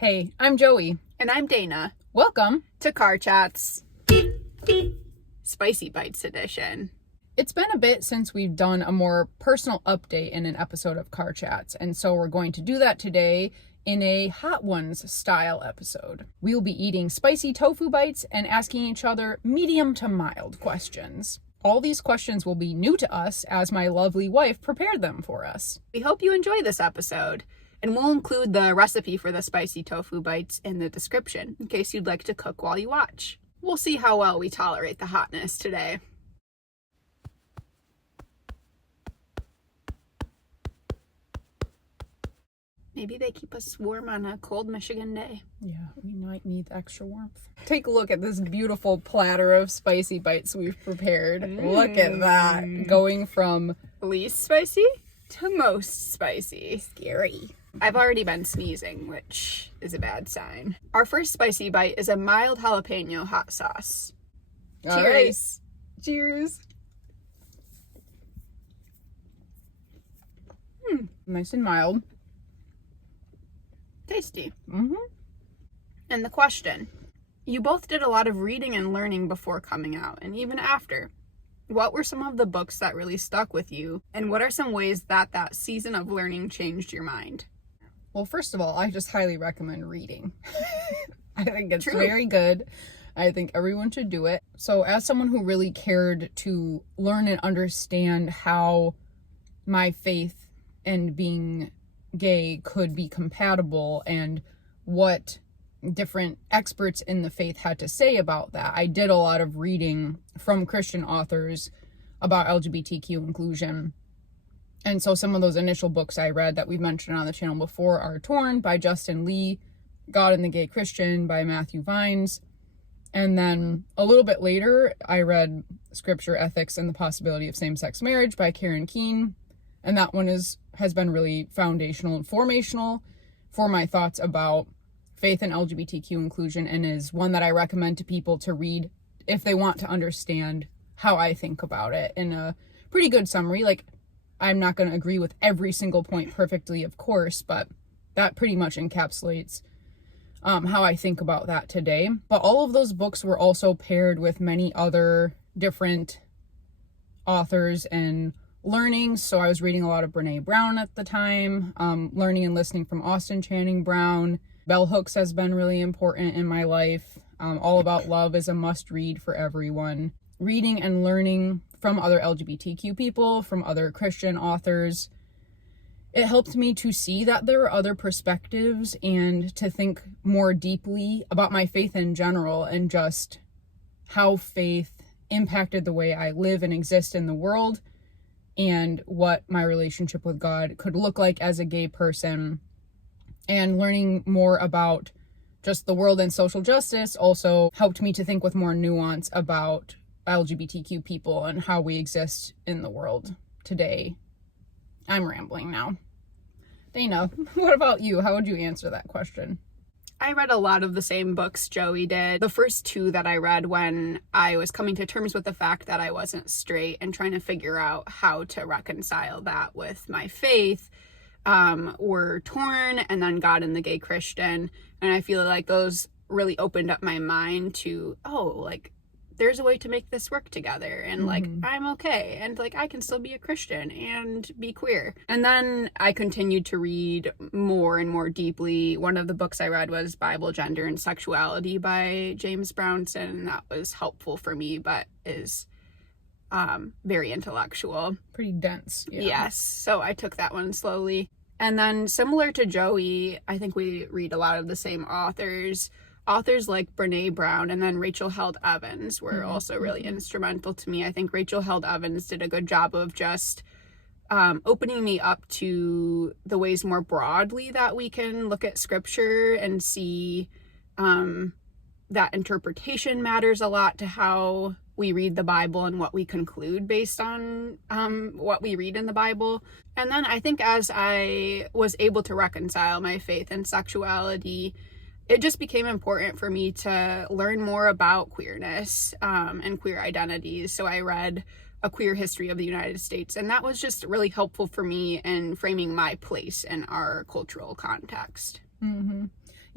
Hey, I'm Joey. And I'm Dana. Welcome to Car Chats. Spicy Bites edition. It's been a bit since we've done a more personal update in an episode of Car Chats, and so we're going to do that today in a Hot Ones style episode. We'll be eating spicy tofu bites and asking each other medium to mild questions. All these questions will be new to us as my lovely wife prepared them for us. We hope you enjoy this episode, and we'll include the recipe for the spicy tofu bites in the description in case you'd like to cook while you watch. We'll see how well we tolerate the hotness today. Maybe they keep us warm on a cold Michigan day. Yeah, we might need extra warmth. Take a look at this beautiful platter of spicy bites we've prepared. Look at that. Going from least spicy to most spicy. Scary. I've already been sneezing, which is a bad sign. Our first spicy bite is a mild jalapeno hot sauce. All Cheers. Right. Cheers. Nice and mild. Tasty. Mm-hmm. And the question. You both did a lot of reading and learning before coming out, and even after. What were some of the books that really stuck with you, and what are some ways that season of learning changed your mind? Well, first of all, I just highly recommend reading. I think it's True. Very good. I think everyone should do it. So as someone who really cared to learn and understand how my faith and being gay could be compatible and what different experts in the faith had to say about that, I did a lot of reading from Christian authors about LGBTQ inclusion. And so some of those initial books I read that we've mentioned on the channel before are Torn by Justin Lee, God and the Gay Christian by Matthew Vines. And then a little bit later, I read Scripture, Ethics, and the Possibility of Same-Sex Marriage by Karen Keene. And that one has been really foundational and formational for my thoughts about faith and LGBTQ inclusion, and is one that I recommend to people to read if they want to understand how I think about it in a pretty good summary. Like, I'm not going to agree with every single point perfectly, of course, but that pretty much encapsulates how I think about that today. But all of those books were also paired with many other different authors and learning. So I was reading a lot of Brene Brown at the time, learning and listening from Austin Channing Brown. Bell Hooks has been really important in my life. All About Love is a must read for everyone. Reading and learning from other LGBTQ people, from other Christian authors, it helped me to see that there are other perspectives and to think more deeply about my faith in general and just how faith impacted the way I live and exist in the world, and what my relationship with God could look like as a gay person. And learning more about just the world and social justice also helped me to think with more nuance about LGBTQ people and how we exist in the world today. I'm rambling now. Dana, what about you? How would you answer that question? I read a lot of the same books Joey did. The first two that I read when I was coming to terms with the fact that I wasn't straight and trying to figure out how to reconcile that with my faith were Torn and then God and the Gay Christian. And I feel like those really opened up my mind to, there's a way to make this work together, and I'm okay, and I can still be a Christian and be queer. And then I continued to read more and more deeply. One of the books I read was Bible, Gender, and Sexuality by James Brownson. That was helpful for me, but is very intellectual. Pretty dense. Yeah. Yes, so I took that one slowly. And then similar to Joey, I think we read a lot of the same authors. Authors like Brene Brown and then Rachel Held Evans were also really instrumental to me. I think Rachel Held Evans did a good job of just opening me up to the ways more broadly that we can look at scripture and see that interpretation matters a lot to how we read the Bible and what we conclude based on what we read in the Bible. And then I think as I was able to reconcile my faith and sexuality, it just became important for me to learn more about queerness and queer identities. So I read A Queer History of the United States, and that was just really helpful for me in framing my place in our cultural context. Mm-hmm.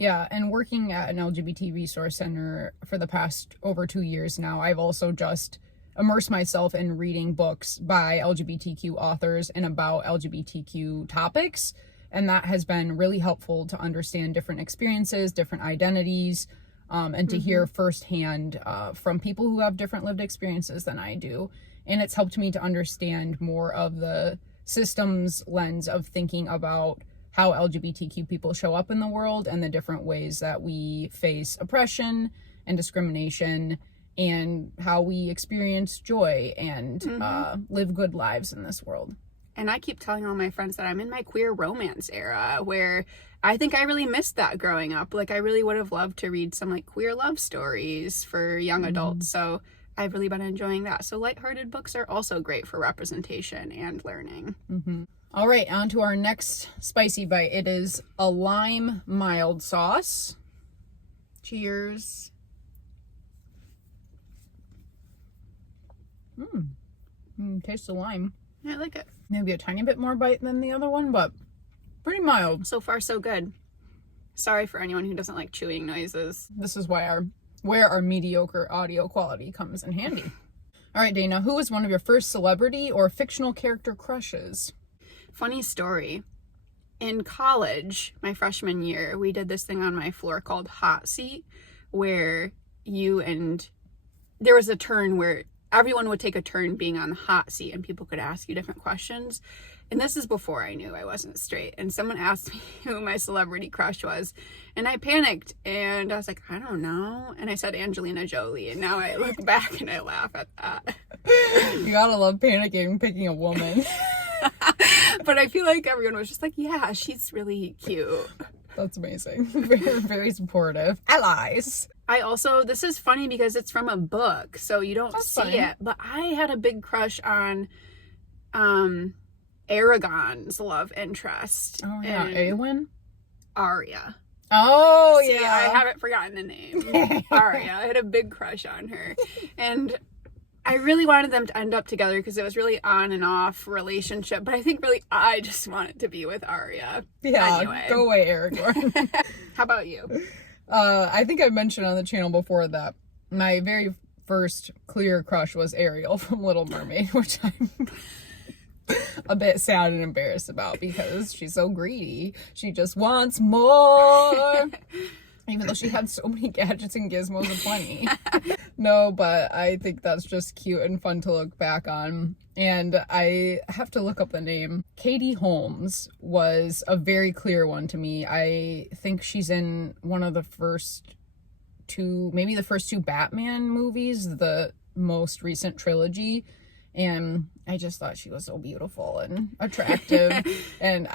Yeah, and working at an LGBT resource center for the past over 2 years now, I've also just immersed myself in reading books by LGBTQ authors and about LGBTQ topics. And that has been really helpful to understand different experiences, different identities, and to hear firsthand from people who have different lived experiences than I do. And it's helped me to understand more of the systems lens of thinking about how LGBTQ people show up in the world and the different ways that we face oppression and discrimination and how we experience joy and live good lives in this world. And I keep telling all my friends that I'm in my queer romance era, where I think I really missed that growing up. Like, I really would have loved to read some like queer love stories for young adults. So I've really been enjoying that. So lighthearted books are also great for representation and learning. All right, on to our next spicy bite. It is a lime mild sauce. Cheers. Taste the lime. I like it. Maybe a tiny bit more bite than the other one, but pretty mild. So far, so good. Sorry for anyone who doesn't like chewing noises. This is where our mediocre audio quality comes in handy. All right, Dana, who was one of your first celebrity or fictional character crushes? Funny story. In college, my freshman year, we did this thing on my floor called Hot Seat, where there was a turn where everyone would take a turn being on the hot seat and people could ask you different questions. And this is before I knew I wasn't straight. And someone asked me who my celebrity crush was. And I panicked and I was like, I don't know. And I said Angelina Jolie. And now I look back and I laugh at that. You gotta love panicking, picking a woman. But I feel like everyone was just like, yeah, she's really cute. That's amazing. Very, very supportive. Allies. This is funny because it's from a book, so you don't see it, but I had a big crush on Aragon's love interest. Oh, yeah. Eowyn? Arya. Oh, See, yeah. I haven't forgotten the name. Arya. I had a big crush on her. And I really wanted them to end up together because it was really on and off relationship, but I think really I just wanted to be with Arya. Yeah, anyway. Go away, Aragorn. How about you? I think I mentioned on the channel before that my very first clear crush was Ariel from Little Mermaid, which I'm a bit sad and embarrassed about because she's so greedy. She just wants more. Even though she had so many gadgets and gizmos aplenty. No, but I think that's just cute and fun to look back on. And I have to look up the name. Katie Holmes was a very clear one to me. I think she's in one of the first two Batman movies, the most recent trilogy. And I just thought she was so beautiful and attractive. And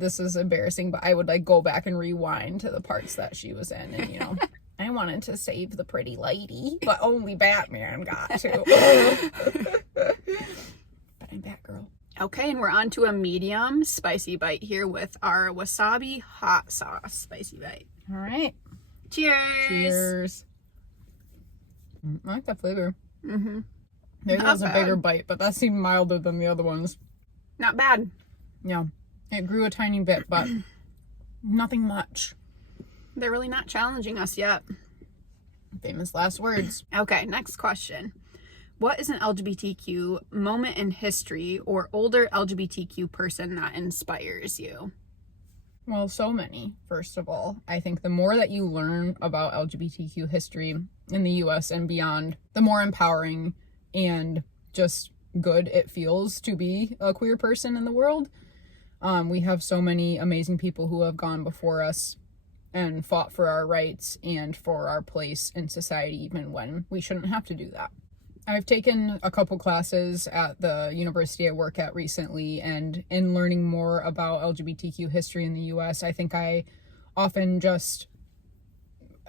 this is embarrassing, but I would like go back and rewind to the parts that she was in. And, you know, I wanted to save the pretty lady, but only Batman got to. But I'm Batgirl. Okay, and we're on to a medium spicy bite here with our wasabi hot sauce spicy bite. All right. Cheers. Cheers. I like that flavor. Mm-hmm. Maybe that was a bigger bite, but that seemed milder than the other ones. Not bad. Yeah. It grew a tiny bit, but nothing much. They're really not challenging us yet. Famous last words. Okay, next question. What is an LGBTQ moment in history or older LGBTQ person that inspires you? Well, so many, first of all. I think the more that you learn about LGBTQ history in the US and beyond, the more empowering and just good it feels to be a queer person in the world. We have so many amazing people who have gone before us and fought for our rights and for our place in society, even when we shouldn't have to do that. I've taken a couple classes at the university I work at recently, and in learning more about LGBTQ history in the US, I think I often just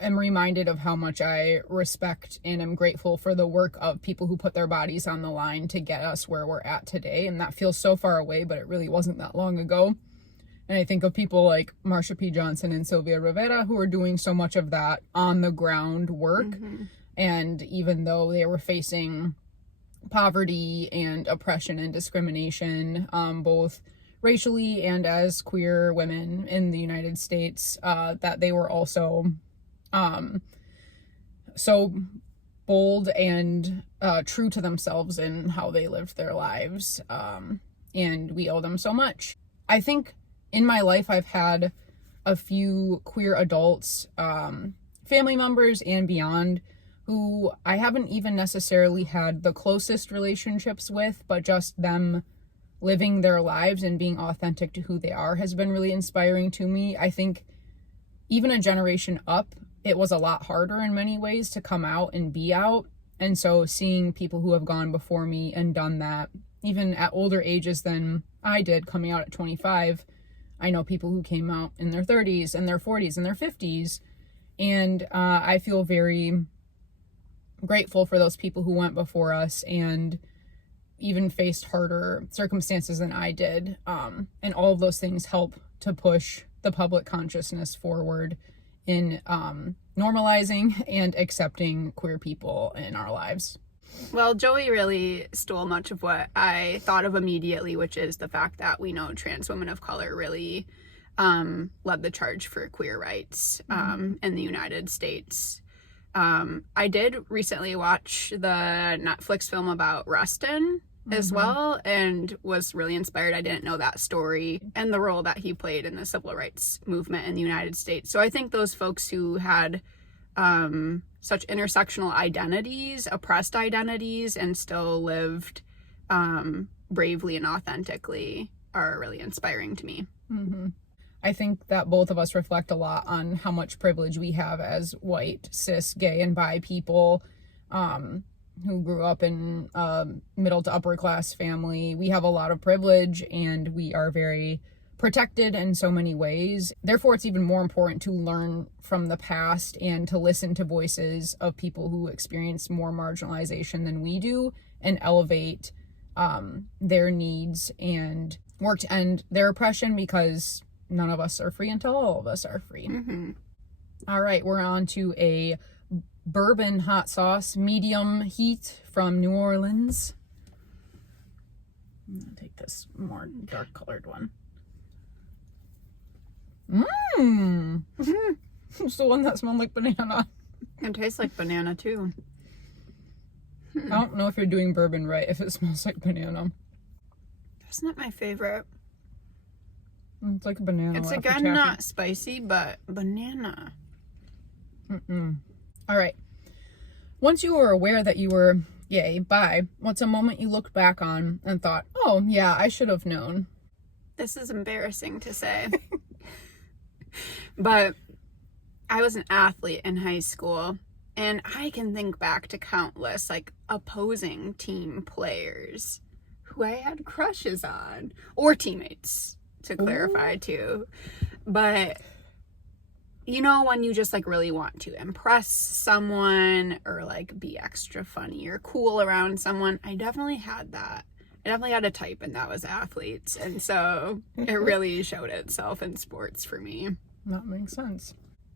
am reminded of how much I respect and am grateful for the work of people who put their bodies on the line to get us where we're at today. And that feels so far away, but it really wasn't that long ago. And I think of people like Marsha P. Johnson and Sylvia Rivera who are doing so much of that on the ground work. Mm-hmm. And even though they were facing poverty and oppression and discrimination, both racially and as queer women in the United States, that they were also so bold and true to themselves in how they lived their lives. And we owe them so much. I think in my life I've had a few queer adults, family members and beyond, who I haven't even necessarily had the closest relationships with, but just them living their lives and being authentic to who they are has been really inspiring to me. I think even a generation up, it was a lot harder in many ways to come out and be out. And so seeing people who have gone before me and done that, even at older ages than I did, coming out at 25, I know people who came out in their 30s and their 40s and their 50s. And I feel very grateful for those people who went before us and even faced harder circumstances than I did. And all of those things help to push the public consciousness forward in normalizing and accepting queer people in our lives. Well, Joey really stole much of what I thought of immediately, which is the fact that we know trans women of color really led the charge for queer rights in the United States. I did recently watch the Netflix film about Rustin as well, and was really inspired. I didn't know that story and the role that he played in the civil rights movement in the United States. So I think those folks who had such intersectional identities, oppressed identities, and still lived bravely and authentically are really inspiring to me. I think that both of us reflect a lot on how much privilege we have as white, cis, gay, and bi people who grew up in a middle to upper class family. We have a lot of privilege and we are very protected in so many ways. Therefore, it's even more important to learn from the past and to listen to voices of people who experience more marginalization than we do and elevate their needs and work to end their oppression, because none of us are free until all of us are free. All right, we're on to a bourbon hot sauce, medium heat from New Orleans. I'm gonna take this more dark colored one. It's the one that smelled like banana. It tastes like banana too. I don't know if you're doing bourbon right if it smells like banana. That's not my favorite. It's like a banana. It's again not spicy, but banana. All right. Once you were aware that you were gay, bi, what's a moment you looked back on and thought, oh yeah, I should have known? This is embarrassing to say. But I was an athlete in high school, and I can think back to countless like opposing team players who I had crushes on, or teammates, to clarify too. But you know, when you just like really want to impress someone or like be extra funny or cool around someone, I definitely had that. I definitely had a type, and that was athletes. And so it really showed itself in sports for me. That makes sense.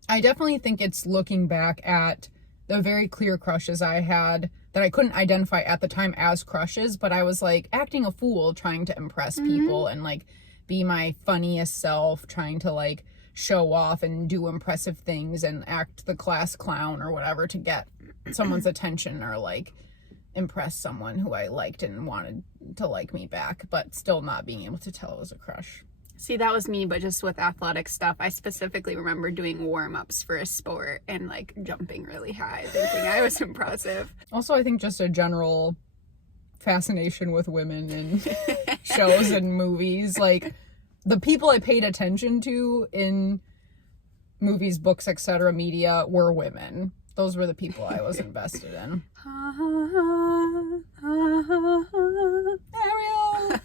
I definitely think it's looking back at the very clear crushes I had that I couldn't identify at the time as crushes, but I was like acting a fool trying to impress people and like be my funniest self, trying to like show off and do impressive things and act the class clown or whatever to get someone's attention or like impress someone who I liked and wanted to like me back, but still not being able to tell it was a crush. See, that was me, but just with athletic stuff. I specifically remember doing warm-ups for a sport and like jumping really high, thinking I was impressive. Also, I think just a general fascination with women in shows and movies. Like, the people I paid attention to in movies, books, etc., media were women. Those were the people I was invested in. Ariel!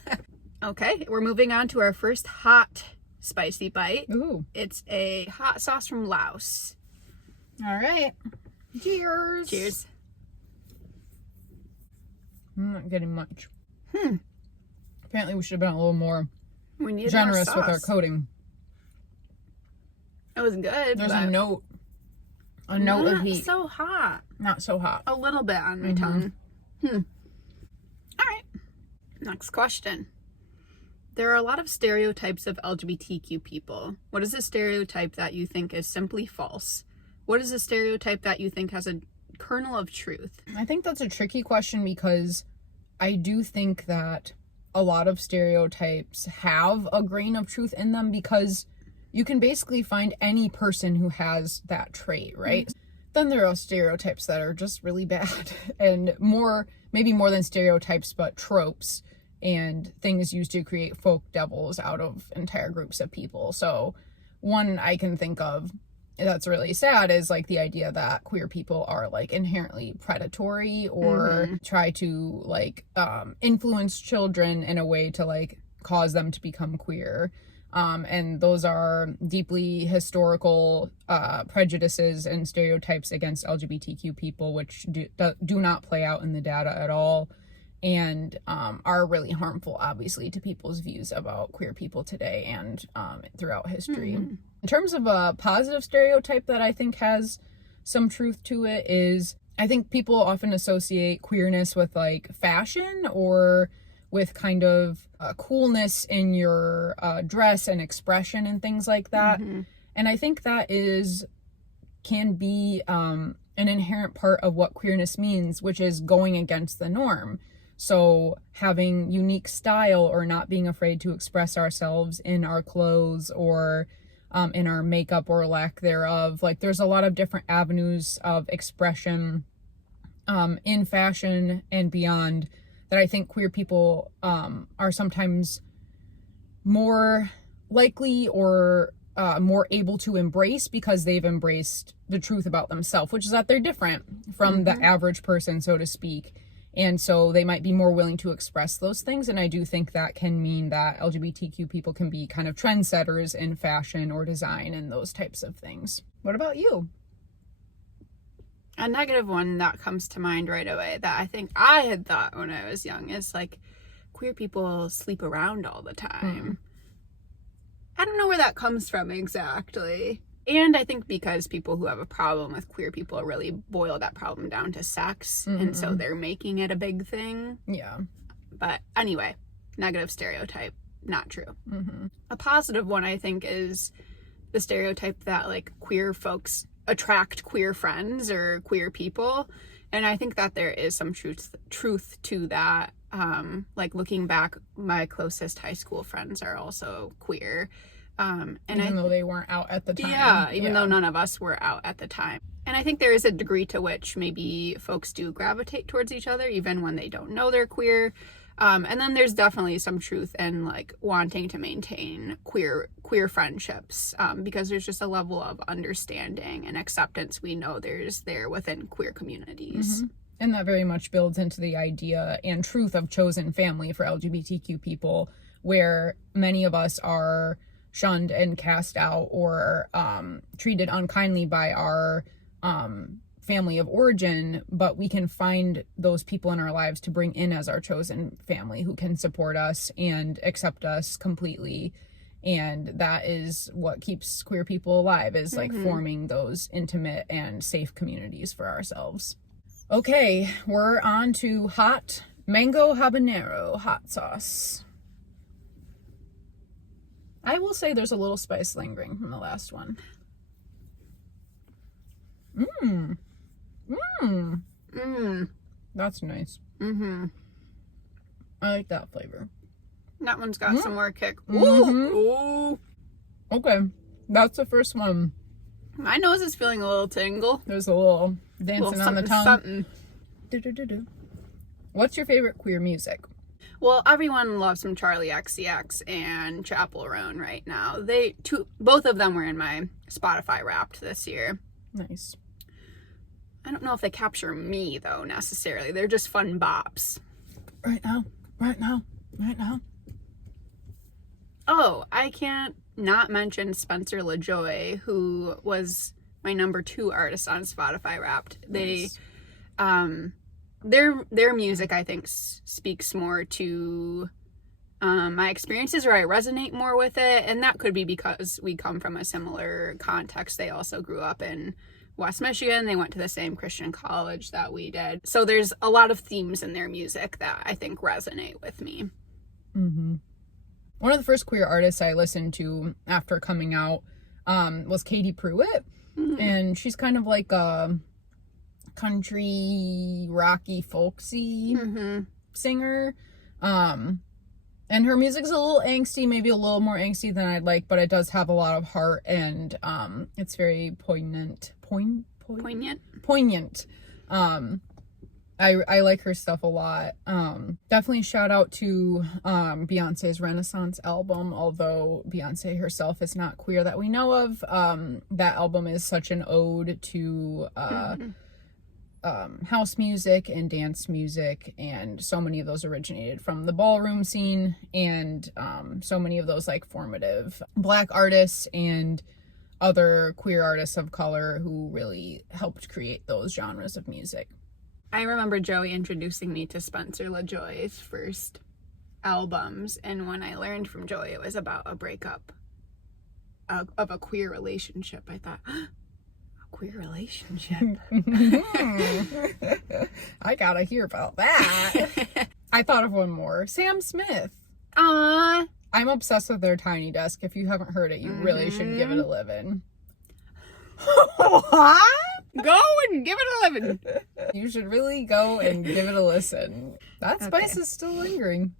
Okay, we're moving on to our first hot spicy bite. Ooh. It's a hot sauce from Laos. All right. Cheers. Cheers. I'm not getting much. Apparently we should have been a little more We need generous more with our sauce. coating. It was good. There's but a note of heat. Not so hot. Not so hot. A little bit on my tongue. All right. Next question. There are a lot of stereotypes of LGBTQ people. What is a stereotype that you think is simply false? What is a stereotype that you think has a kernel of truth? I think that's a tricky question because I do think that a lot of stereotypes have a grain of truth in them because you can basically find any person who has that trait, right? Mm-hmm. Then there are stereotypes that are just really bad and maybe more than stereotypes, but tropes and things used to create folk devils out of entire groups of people. So one I can think of that's really sad is like the idea that queer people are like inherently predatory or try to like influence children in a way to like cause them to become queer. And those are deeply historical prejudices and stereotypes against LGBTQ people, which do not play out in the data at all, and are really harmful, obviously, to people's views about queer people today and throughout history. In terms of a positive stereotype that I think has some truth to it is, I think people often associate queerness with like fashion or with kind of coolness in your dress and expression and things like that. And I think that can be an inherent part of what queerness means, which is going against the norm. So having unique style or not being afraid to express ourselves in our clothes or in our makeup or lack thereof. Like there's a lot of different avenues of expression in fashion and beyond that I think queer people are sometimes more likely or more able to embrace because they've embraced the truth about themselves, which is that they're different from the average person, so to speak. And so they might be more willing to express those things. And I do think that can mean that LGBTQ people can be kind of trendsetters in fashion or design and those types of things. What about you? A negative one that comes to mind right away that I think I had thought when I was young is like queer people sleep around all the time. I don't know where that comes from exactly. And I think because people who have a problem with queer people really boil that problem down to sex. And so they're making it a big thing. Yeah. But anyway, negative stereotype, not true. A positive one, I think, is the stereotype that like queer folks attract queer friends or queer people. And I think that there is some truth to that. Like looking back, my closest high school friends are also queer. And even though they weren't out at the time. Yeah, even though none of us were out at the time. And I think there is a degree to which maybe folks do gravitate towards each other, even when they don't know they're queer. And then there's definitely some truth in like wanting to maintain queer friendships, because there's just a level of understanding and acceptance we know there's there within queer communities. And that very much builds into the idea and truth of chosen family for LGBTQ people, where many of us are shunned and cast out or treated unkindly by our family of origin, but we can find those people in our lives to bring in as our chosen family who can support us and accept us completely. And that is what keeps queer people alive, is like forming those intimate and safe communities for ourselves. Okay, we're on to hot mango habanero hot sauce. I will say there's a little spice lingering from the last one. That's nice. I like that flavor. That one's got some more kick. Ooh. Okay, that's the first one. My nose is feeling a little tingle. There's a little dancing on the tongue. Something. Do. What's your favorite queer music? Well, everyone loves some Charlie XCX and Chappell Roan right now. Both of them were in my Spotify Wrapped this year. Nice. I don't know if they capture me, though, necessarily. They're just fun bops. Right now. Oh, I can't not mention Spencer LaJoy, who was my number 2 artist on Spotify Wrapped. Nice. Their music, I think, speaks more to my experiences, or I resonate more with it, and that could be because we come from a similar context. They also grew up in West Michigan. They went to the same Christian college that we did. So there's a lot of themes in their music that I think resonate with me. One of the first queer artists I listened to after coming out was Katie Pruitt. Mm-hmm. And she's kind of like a country, rocky, folksy singer. And her music's a little angsty, maybe a little more angsty than I'd like, but it does have a lot of heart, and it's very poignant. Poignant. I like her stuff a lot. Definitely shout out to Beyonce's Renaissance album, although Beyonce herself is not queer that we know of. That album is such an ode to house music and dance music, and so many of those originated from the ballroom scene, and so many of those like formative Black artists and other queer artists of color who really helped create those genres of music. I remember Joey introducing me to Spencer LaJoy's first albums, and when I learned from Joey it was about a breakup of a queer relationship, I thought, queer relationship. I gotta hear about that. I thought of one more. Sam Smith. I'm obsessed with their Tiny Desk. If you haven't heard it, you really should give it a listen. What? Go and give it a listen. You should really go and give it a listen. That spice is still lingering.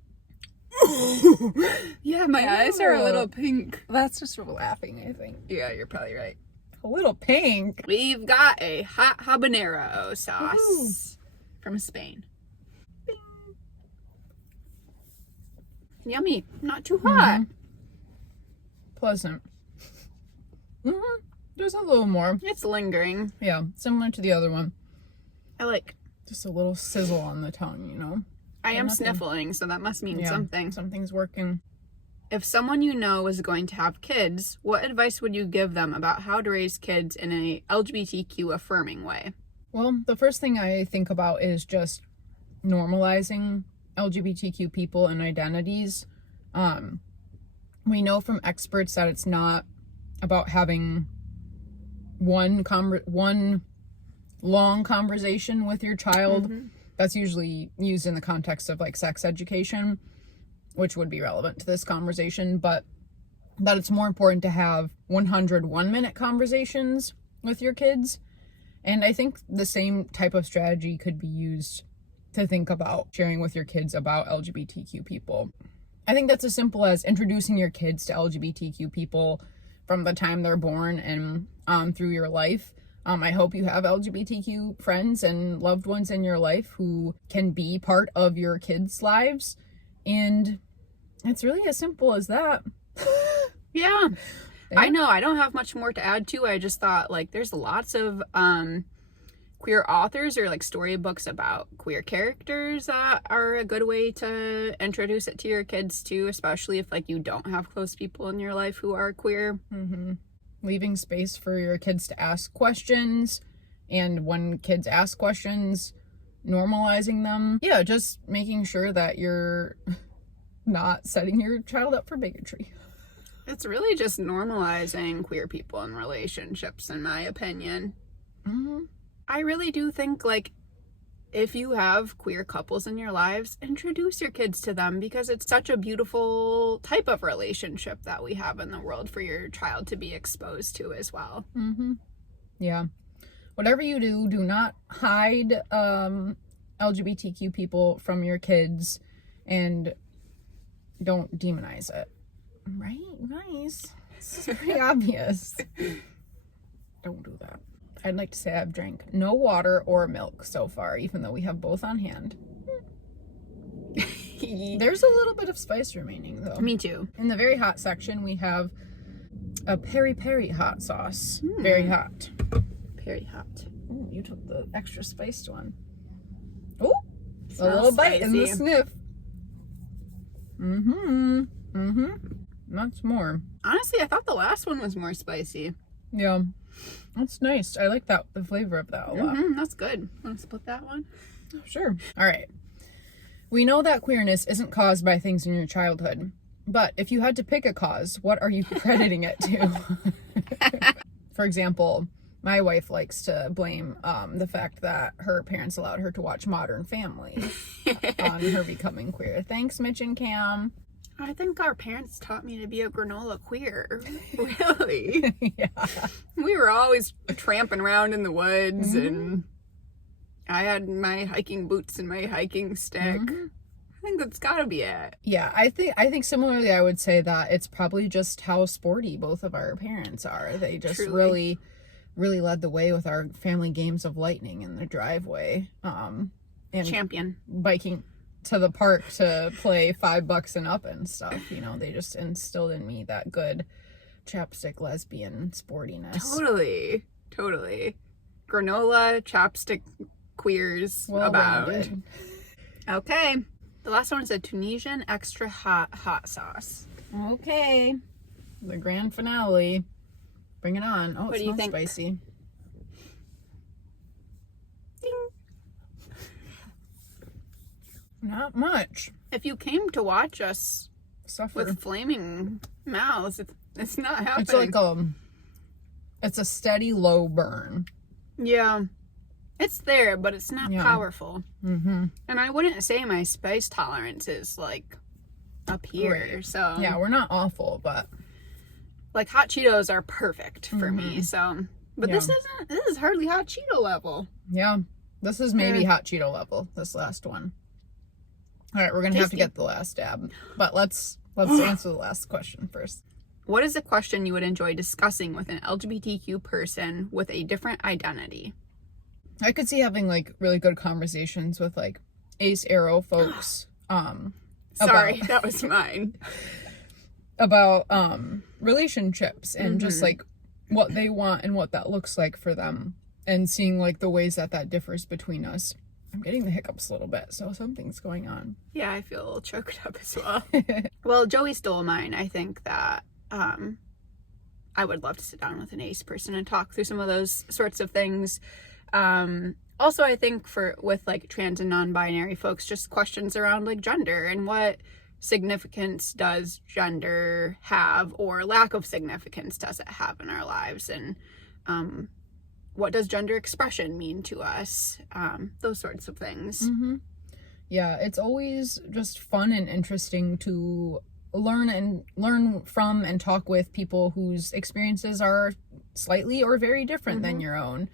Yeah, my eyes are a little pink. That's just from laughing, I think. Yeah, you're probably right. A little pink. We've got a hot habanero sauce from Spain. Bing. Yummy. Not too hot. Pleasant. There's a little more. It's lingering. Yeah, similar to the other one. I like. Just a little sizzle on the tongue, you know? I am sniffling, so that must mean something. Something's working. If someone you know is going to have kids, what advice would you give them about how to raise kids in a LGBTQ affirming way? Well, the first thing I think about is just normalizing LGBTQ people and identities. We know from experts that it's not about having one long conversation with your child. That's usually used in the context of like sex education, which would be relevant to this conversation, but that it's more important to have 100 1-minute conversations with your kids. And I think the same type of strategy could be used to think about sharing with your kids about LGBTQ people. I think that's as simple as introducing your kids to LGBTQ people from the time they're born and through your life. I hope you have LGBTQ friends and loved ones in your life who can be part of your kids' lives. And it's really as simple as that. Yeah. I know. I don't have much more to add to. I just thought, like, there's lots of queer authors or, like, storybooks about queer characters that are a good way to introduce it to your kids, too, especially if, like, you don't have close people in your life who are queer. Leaving space for your kids to ask questions, and when kids ask questions, normalizing them. Yeah, just making sure that you're not setting your child up for bigotry. It's really just normalizing queer people in relationships, in my opinion. I really do think, like, if you have queer couples in your lives, introduce your kids to them, because it's such a beautiful type of relationship that we have in the world for your child to be exposed to as well. Yeah. Whatever you do, do not hide LGBTQ people from your kids, and don't demonize it. Right? Nice. This is pretty obvious. Don't do that. I'd like to say I've drank no water or milk so far, even though we have both on hand. There's a little bit of spice remaining, though. Me too. In the very hot section, we have a peri-peri hot sauce. Very hot. Very hot. Ooh, you took the extra spiced one. Ooh, a little bite in the sniff. Much more. Honestly, I thought the last one was more spicy. Yeah. That's nice. I like that, the flavor of that a lot. That's good. Want to split that one? Oh, sure. All right. We know that queerness isn't caused by things in your childhood, but if you had to pick a cause, what are you crediting it to? For example, my wife likes to blame the fact that her parents allowed her to watch Modern Family on her becoming queer. Thanks, Mitch and Cam. I think our parents taught me to be a granola queer. Really? Yeah. We were always tramping around in the woods, and I had my hiking boots and my hiking stick. I think that's gotta be it. Yeah, I think similarly I would say that it's probably just how sporty both of our parents are. They just Truly. really led the way with our family games of lightning in the driveway. And Champion. biking to the park to play $5 and up and stuff. You know, they just instilled in me that good chapstick lesbian sportiness. Totally. Granola, chapstick queers abound. Okay. The last one is a Tunisian extra hot sauce. Okay. The grand finale. Bring it on. Oh, What it do you smells think? spicy. Ding. Not much. If you came to watch us Suffer. with flaming mouths, it's not happening. It's like it's a steady low burn. Yeah. It's there, but it's not powerful. Mm-hmm. And I wouldn't say my spice tolerance is like up here. Right. So Yeah, we're not awful, but like hot Cheetos are perfect for me. So, but Yeah. this is hardly hot Cheeto level. yeah, this is maybe hot Cheeto level. This last one. All right, we're gonna have to Tasty. get the last dab, but let's answer the last question first. What is a question you would enjoy discussing with an LGBTQ person with a different identity? I could see having like really good conversations with like Ace Arrow folks. Sorry, that was mine. About relationships and just like what they want and what that looks like for them, and seeing like the ways that differs between us. I'm getting the hiccups a little bit, so something's going on. Yeah, I feel a little choked up as well. Well, Joey stole mine. I think that I would love to sit down with an ace person and talk through some of those sorts of things. Also, I think with like trans and non-binary folks, just questions around like gender and what significance does gender have, or lack of significance does it have in our lives, and what does gender expression mean to us, those sorts of things. Yeah, it's always just fun and interesting to learn from and talk with people whose experiences are slightly or very different than your own.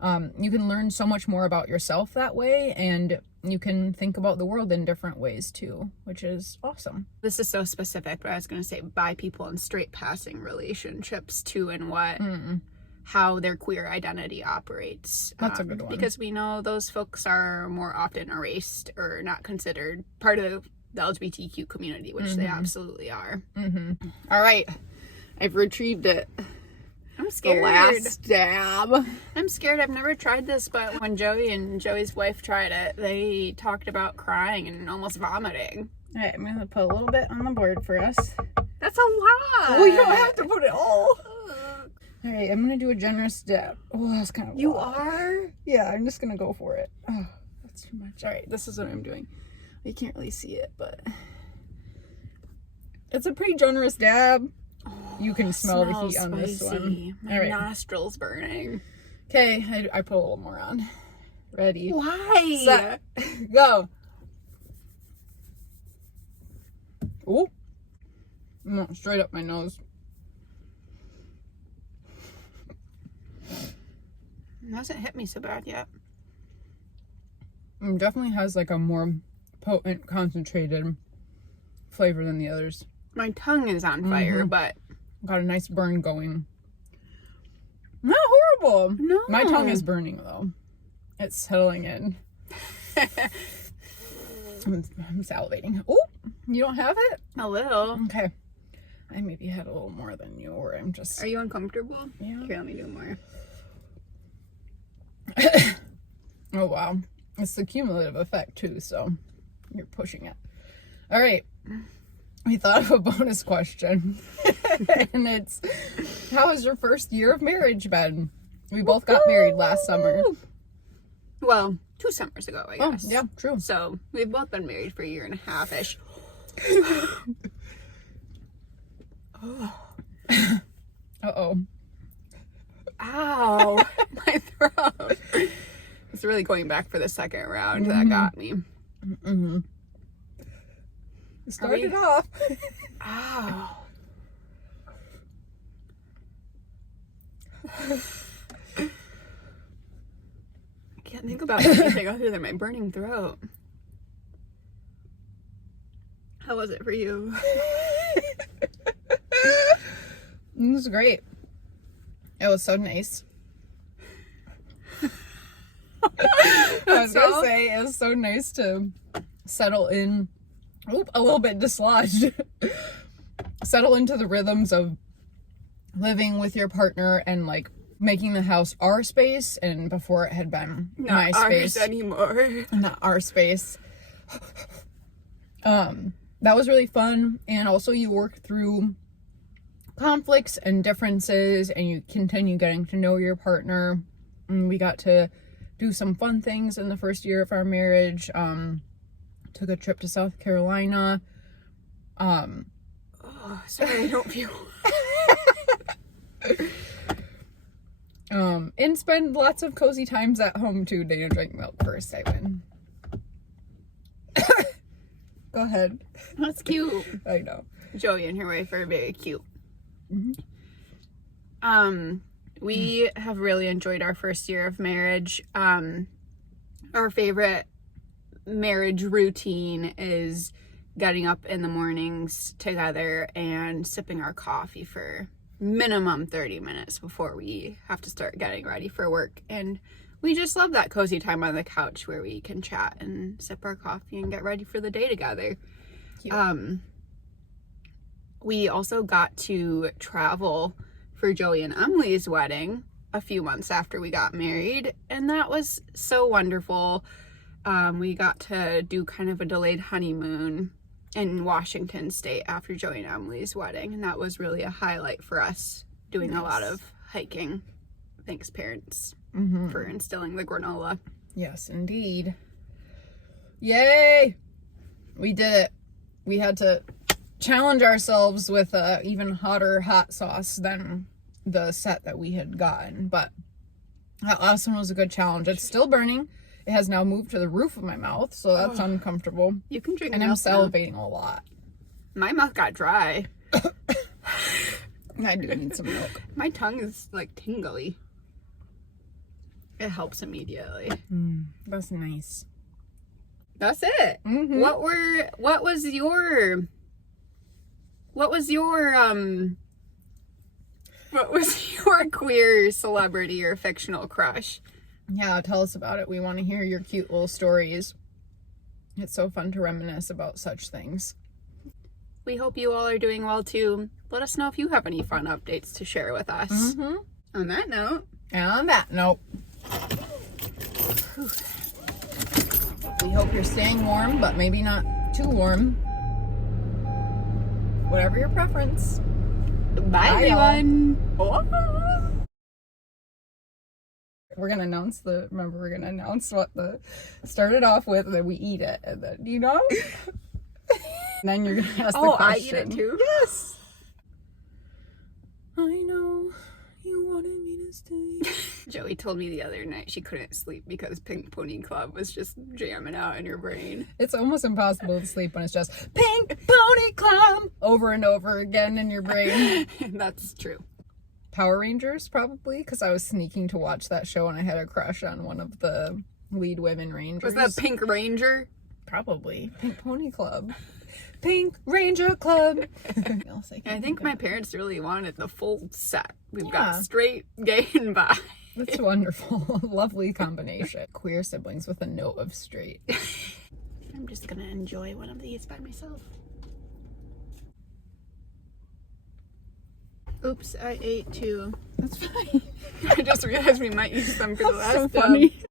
You can learn so much more about yourself that way, and you can think about the world in different ways too, which is awesome. This is so specific, but I was going to say bi people in straight passing relationships too, and how their queer identity operates. That's a good one. Because we know those folks are more often erased or not considered part of the LGBTQ community, which they absolutely are. All right, I've retrieved it. I'm scared. The last dab. I'm scared. I've never tried this, but when Joey and Joey's wife tried it, they talked about crying and almost vomiting. All right, I'm going to put a little bit on the board for us. That's a lot. Well, you don't have to put it all. All right, I'm going to do a generous dab. Oh, that's kind of You wild. are? Yeah, I'm just going to go for it. Oh, that's too much. All right, this is what I'm doing. You can't really see it, but it's a pretty generous dab. You can smell the heat on this one. My All right. nostrils burning. Okay, I put a little more on. Ready? Why? Set. Go. Ooh. No, straight up my nose. It hasn't hit me so bad yet. It definitely has like a more potent, concentrated flavor than the others. My tongue is on fire, but Got a nice burn going. Not horrible. No. My tongue is burning though. It's settling in. I'm salivating. Oh, you don't have it? a little. Okay. I maybe had a little more than you, or I'm just... Are you uncomfortable? Yeah. Here, let me do more. Oh, wow. It's the cumulative effect, too, so you're pushing it. All right. We thought of a bonus question. And it's, how has your first year of marriage been? We both got married last summer. Well, 2 summers ago, I guess. Oh, yeah, true. So, we've both been married for a year and a half-ish. Uh-oh. Ow. My throat. It's really going back for the second round. That got me. Started off. Oh. I can't think about anything other than my burning throat. How was it for you? It was great. It was so nice. I was gonna say, it was so nice to settle in. Oop, a little bit dislodged. Settle into the rhythms of living with your partner and like making the house our space, and before it had been my space anymore. Not our space. That was really fun, and also you work through conflicts and differences, and you continue getting to know your partner. And we got to do some fun things in the first year of our marriage. Took a trip to South Carolina. Oh, sorry, I don't feel. And spend lots of cozy times at home too. Dana drank milk first, I win. Go ahead. That's cute. I know. Joey and her wife are very cute. Mm-hmm. We have really enjoyed our first year of marriage. Our favorite marriage routine is getting up in the mornings together and sipping our coffee for minimum 30 minutes before we have to start getting ready for work. And we just love that cozy time on the couch where we can chat and sip our coffee and get ready for the day together. Cute. We also got to travel for Joey and Emily's wedding a few months after we got married, and that was so wonderful. We got to do kind of a delayed honeymoon in Washington State after Joey and Emily's wedding, and that was really a highlight for us, doing a lot of hiking. Thanks, parents, for instilling the granola. Yes, indeed. Yay! We did it. We had to challenge ourselves with a even hotter hot sauce than the set that we had gotten, but that last one was a good challenge. It's still burning. It has now moved to the roof of my mouth, so that's uncomfortable. You can drink and milk I'm now. salivating a lot. My mouth got dry. I do need some milk. My tongue is like tingly. It helps immediately. That's nice. That's it. Mm-hmm. What was your queer celebrity or fictional crush? Yeah, tell us about it. We want to hear your cute little stories. It's so fun to reminisce about such things. We hope you all are doing well too. Let us know if you have any fun updates to share with us. On that note. And on that note, we hope you're staying warm, but maybe not too warm. Whatever your preference. Bye everyone. Oh. We're gonna announce what the started off with, and then we eat it, and then and then you're gonna ask the question. I eat it too? Yes. I know you wanted me to stay. Joey told me the other night she couldn't sleep because Pink Pony Club was just jamming out in her brain. It's almost impossible to sleep when it's just Pink Pony Club over and over again in your brain. That's true. Power Rangers, probably, because I was sneaking to watch that show and I had a crush on one of the lead women rangers. Was that Pink Ranger? Probably. Pink Pony Club. Pink Ranger Club. I think my parents really wanted the full set. We've got straight, gay, and bi. That's wonderful. Lovely combination. Queer siblings with a note of straight. I'm just gonna enjoy one of these by myself. Oops, I ate two. That's fine. I just realized we might use them for the last so funny.